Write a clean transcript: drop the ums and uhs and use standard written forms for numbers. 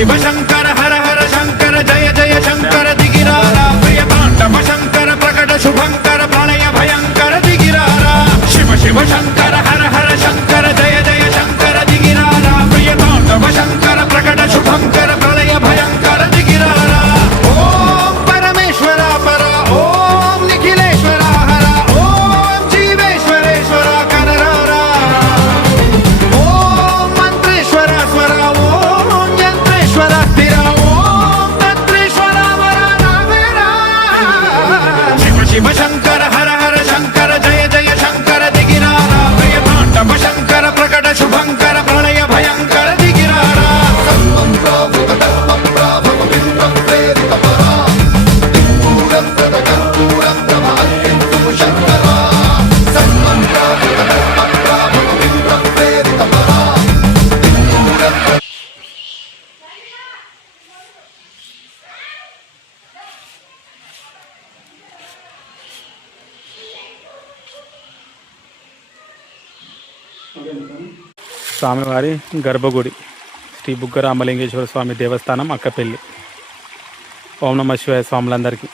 శివ శంకర హర హర శంకర జయ జయ శంకర దిగిరారా ప్రియ తాండవ శంకర ప్రకట శుభంకర ప్రళయ భయంకర దిగిరారా శివ శివ శంకర హర హర శంకర జయ జయ శంకర దిగిరారా ప్రియ తాండవ శంకర ప్రకట శుభంకర ప్రళయ భయంకర దిగిరారా ఓం పరమేశ్వర పర ఓం నిఖిలేశ్వర హర ఓం జీవేశ్వరేశ్వర కరరారా ఓం మంత్రేశ్వర స్వర ఓం యంత్రేశ్వర స్థిర ఓం తంత్రేశ్వర వర రావేరా శివ శివ శంకర హర హర శంకర జయ జయ శంకర దిగిరారా ప్రియ తాండవ శంకర ప్రకట శుభంకర ప్రళయ భయంకర దిగిరారా స్వామివారి గర్భగుడి శ్రీ బుగ్గరామలింగేశ్వర స్వామి దేవస్థానం అక్కపెల్లి. ఓం నమః శివాయ స్వాములందరికీ.